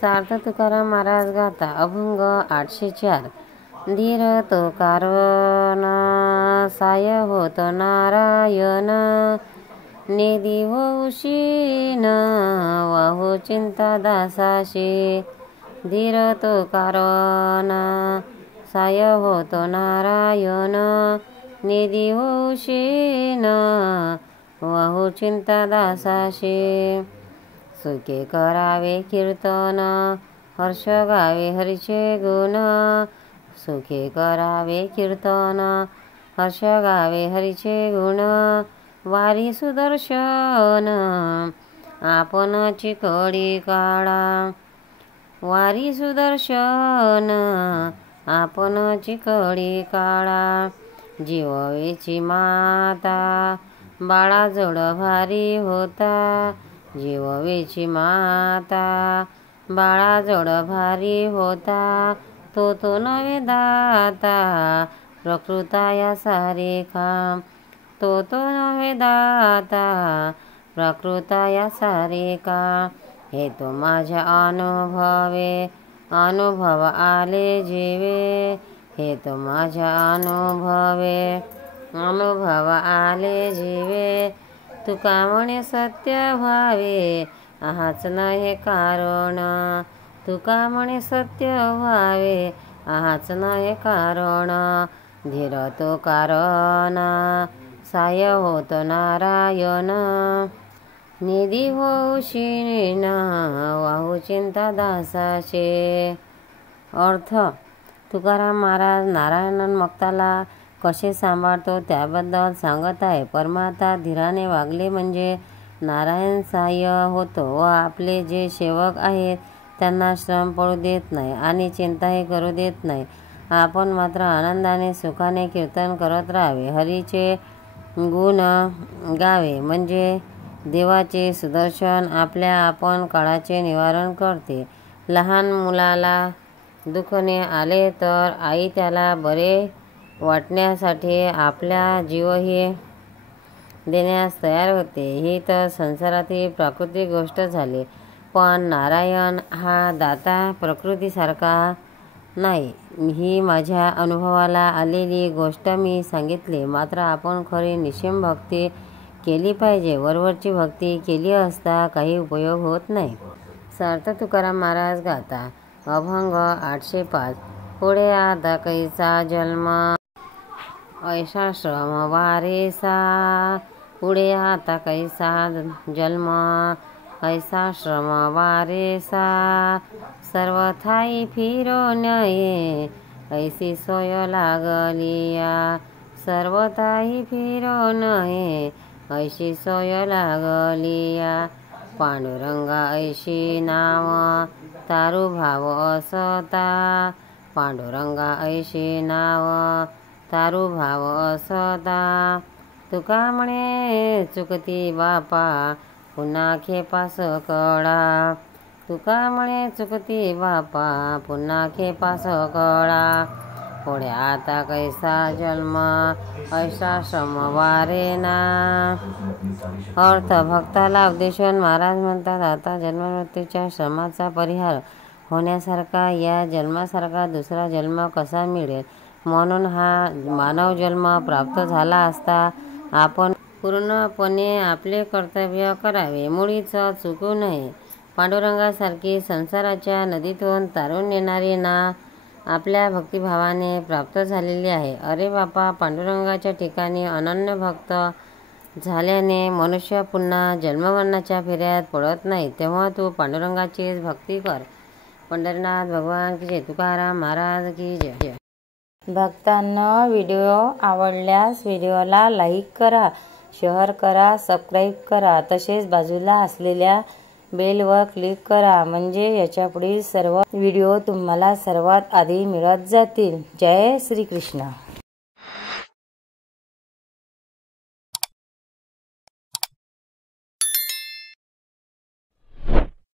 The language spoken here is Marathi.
सार्थ तुकाराम महाराज गाता अभंग 804। धीर तो कारण साय होत नारायण, निधी होऊशीन वाहू चिंता दासाशी। धीर तो कारण साय होत नारायण, निधी होऊशीन वाहू चिंता दासाशी। सुखे करावे कीर्तन हर्ष गावे हरीचे गुण, सुखे करावे कीर्तन हर्ष गावे हरीचे गुण। वारी सुदर्शन आपण चिकडी काळा, वारी सुदर्शन आपण चिकडी काळा। जीववेची माता बाळाजोड भारी होता, जीववेची माता बाळाजोड भारी होता। तो नवे दाता प्रकृता या सारेखा, तो नवे दाता प्रकृता या सारेखा। हे तो माझ्या अनुभवे अनुभव आले जीवे, हे तो माझ्या अनुभवे अनुभव आले जीवे। तुका म्हणे सत्य व्हावे आहाच नहे कारण, तुका म्हणे सत्य व्हावे आहाच नहे कारण। धीर तो कारण साय होत नारायण, निधी होऊशीन वाहू चिंता दासाचे। अर्थ तुकाराम महाराज नारायण भक्ताला कसे सांभाळतो त्याबद्दल सांगत आहे। परमात्मा धीराने वागले म्हणजे नारायण सहाय्य होतो व आपले जे सेवक आहेत त्यांना श्रम पडू देत नाही आणि चिंताही करू देत नाही। आपण मात्र आनंदाने सुखाने कीर्तन करत राहावे, हरीचे गुण गावे म्हणजे देवाचे सुदर्शन आपल्या आपण काळाचे निवारण करते। लहान मुलाला दुखणे आले तर आई त्याला बरे वाटण्यासाठी आपला जीवही देण्यास तयार होते। ही तर संसारातील प्राकृतिक गोष्ट झाली, पण नारायण हा दाता प्रकृतीसारखा नाही। ही माझ्या अनुभवाला आलेली गोष्ट मी सांगितली, मात्र आपण खरी निश्चिम भक्ती केली पाहिजे। वरवरची भक्ती केली असता काही उपयोग होत नाही। सार्थ तुकाराम महाराज गाता अभंग 805। पुढे आता कैसा जन्म ऐसा श्रम वारेसा, पुढे आता कैसा जन्म ऐसा श्रम वारेसा। सर्वथाई फिरो नये ऐसी सोय लागलिया, सर्वथाई फिरो नये ऐशी सोय लागलिया। पांडुरंगा ऐशी नाव तारू भाव असता, पांडुरंगा ऐशी नाव तारू भाव असता। तुका म्हणे चुकती बापा पुन्हा खेपास कळा, तुका म्हणे चुकती बापा पुन्हा खेपास कळा। पुढे आता कैसा जन्म ऐसा श्रम वारेना। अर्थ भक्ताला उपदेशून महाराज म्हणतात, आता जन्ममृत्यूच्या श्रमाचा परिहार होण्यासारखा या जन्मासारखा दुसरा जन्म कसा मिळेल। म्हणून हा मानव जन्म प्राप्त झाला असता आपण पूर्णपणे आपले कर्तव्य करावे, मुळीच चुकू नये। पांडुरंगासारखी संसाराच्या नदीतून तारून येणारी ना आपल्या भक्तिभावाने प्राप्त झालेली आहे। अरे बापा, पांडुरंगाच्या ठिकाणी अनन्य भक्त झाल्याने मनुष्य पुन्हा जन्ममरणाच्या फेऱ्यात पडत नाही, तेव्हा तू पांडुरंगाचीच भक्ती कर। पंढरीनाथ भगवान की जय, तुकाराम महाराज की जय। भक्तांनो, व्हिडिओ आवडल्यास व्हिडिओला लाईक करा, शेअर करा, सबस्क्राईब करा, तसेच बाजूला असलेल्या बेलवर क्लिक करा, म्हणजे याच्यापुढील सर्व व्हिडिओ तुम्हाला सर्वात आधी मिळत जातील। जय श्री कृष्ण।